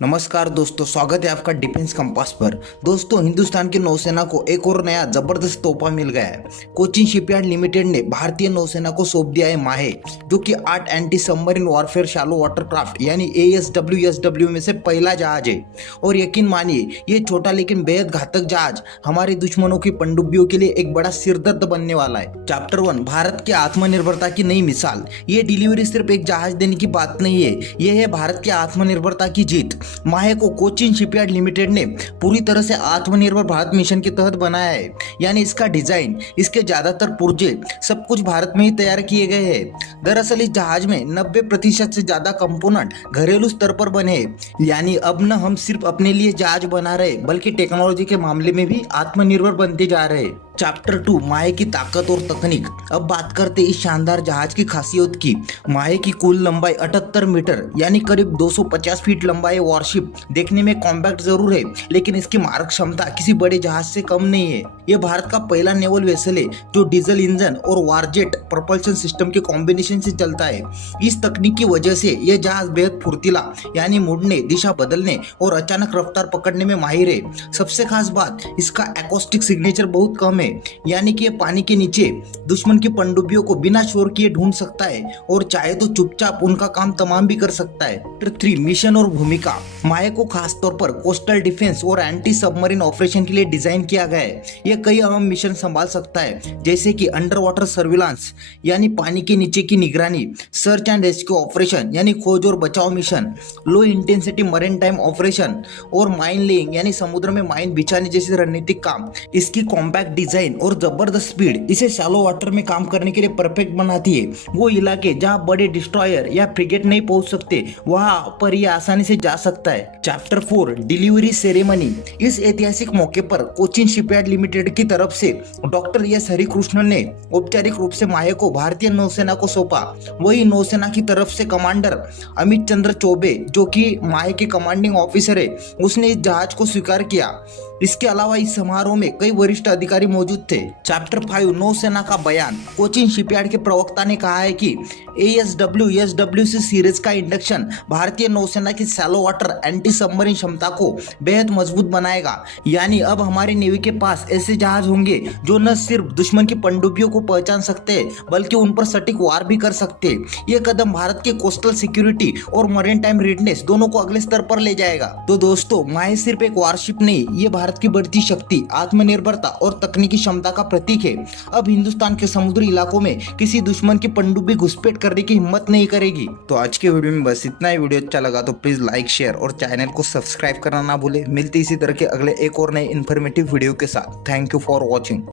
नमस्कार दोस्तों, स्वागत है आपका डिफेंस कंपास पर। दोस्तों, हिंदुस्तान की नौसेना को एक और नया जबरदस्त तोहफा मिल गया है। कोचिन शिपयार्ड लिमिटेड ने भारतीय नौसेना को सौंप दिया है माहे, जो कि 8 anti submarine warfare shallow watercraft यानी ASW में से पहला जहाज है। और यकीन मानिए, ये छोटा लेकिन बेहद घातक जहाज हमारे दुश्मनों की पनडुब्बियों के लिए एक बड़ा सिरदर्द बनने वाला है। चैप्टर 1, भारत की आत्मनिर्भरता की नई मिसाल। ये डिलीवरी सिर्फ एक जहाज देने की बात नहीं है, यह है भारत की आत्मनिर्भरता की जीत। माहे को कोचिन शिपयार्ड लिमिटेड ने पूरी तरह से आत्मनिर्भर भारत मिशन के तहत बनाया है। यानी इसका डिजाइन, इसके ज्यादातर पुर्जे, सब कुछ भारत में ही तैयार किए गए हैं। दरअसल इस जहाज में 90% से ज्यादा कंपोनेंट घरेलू स्तर पर बने हैं। यानी अब न हम सिर्फ अपने लिए जहाज बना रहे, बल्कि टेक्नोलॉजी के मामले में भी आत्मनिर्भर बनते जा रहे हैं। चैप्टर 2, माहे की ताकत और तकनीक। अब बात करते इस शानदार जहाज की खासियत की। माहे की कुल लंबाई 78 मीटर यानी करीब 250 फीट लंबा है। वॉरशिप देखने में कॉम्पैक्ट जरूर है, लेकिन इसकी मारक क्षमता किसी बड़े जहाज से कम नहीं है। यह भारत का पहला नेवल वेसल है जो डीजल इंजन और वारजेट प्रोपल्शन सिस्टम के कॉम्बिनेशन से चलता है। इस तकनीक की वजह से यह जहाज बेहद फुर्तीला, यानी मुड़ने, दिशा बदलने और अचानक रफ्तार पकड़ने में माहिर है। सबसे खास बात, इसका एक्रोस्टिक सिग्नेचर बहुत कम है, यानी कि पानी के नीचे दुश्मन की पनडुब्बियों को बिना शोर किए ढूंढ सकता है और चाहे तो चुपचाप उनका काम तमाम भी कर सकता है। चैप्टर 3, मिशन और भूमिका। माहे को खास तौर पर कोस्टल डिफेंस और एंटी सबमरीन ऑपरेशन के लिए डिजाइन किया गया है। यह कई अहम मिशन संभाल सकता है, जैसे कि अंडर वाटर सर्विलांस यानी पानी के नीचे की निगरानी, सर्च एंड रेस्क्यू ऑपरेशन यानी खोज और बचाव mission, low intensity marine time operation और माइन लेइंग यानी समुद्र में माइन बिछाने जैसे रणनीतिक काम। इसकी कॉम्पैक्ट डिजाइन और जबरदस्त स्पीड इसे शैलो वाटर में काम करने के लिए परफेक्ट बनाती है। वो इलाके जहां बड़े डिस्ट्रॉयर या फ्रिगेट नहीं पहुंच सकते, वहां पर यह आसानी से जा सकता है। Chapter 4, delivery ceremony. इस ऐतिहासिक मौके पर कोचिन शिपयार्ड लिमिटेड की तरफ से डॉक्टर एस हरिकृष्णन ने औपचारिक रूप से माहे को भारतीय नौसेना को सौंपा। वही नौसेना की तरफ से कमांडर अमित चंद्र चौबे, जो कि माहे के कमांडिंग ऑफिसर है, उसने इस जहाज को स्वीकार किया। इसके अलावा इस समारोह में कई वरिष्ठ अधिकारी मौजूद थे। चैप्टर 5, नौसेना का बयान। कोचिन शिपयार्ड के प्रवक्ता ने कहा है कि ASW-SWC सीरीज का इंडक्शन भारतीय नौसेना की शैलो वाटर एंटी सबमरीन क्षमता को बेहद मजबूत बनाएगा। यानी अब हमारे नेवी के पास ऐसे जहाज होंगे जो न सिर्फ दुश्मन की पनडुब्बियों को पहचान सकते हैं, बल्कि उन पर सटीक वार भी कर सकते हैं। यह कदम भारत के कोस्टल सिक्योरिटी और मरीन टाइम रेडनेस दोनों को अगले स्तर पर ले जाएगा। तो दोस्तों, माहे सिर्फ एक वारशिप नहीं, ये भारत की बढ़ती शक्ति, आत्मनिर्भरता और तकनीकी क्षमता का प्रतीक है। अब हिंदुस्तान के समुद्री इलाकों में किसी दुश्मन की पनडुब्बी घुसपैठ करने की हिम्मत नहीं करेगी। तो आज के वीडियो में बस इतना ही। वीडियो अच्छा लगा तो प्लीज लाइक, शेयर और चैनल को सब्सक्राइब करना ना भूले। मिलते इसी तरह के अगले एक और नए इन्फॉर्मेटिव वीडियो के साथ। Thank you for watching.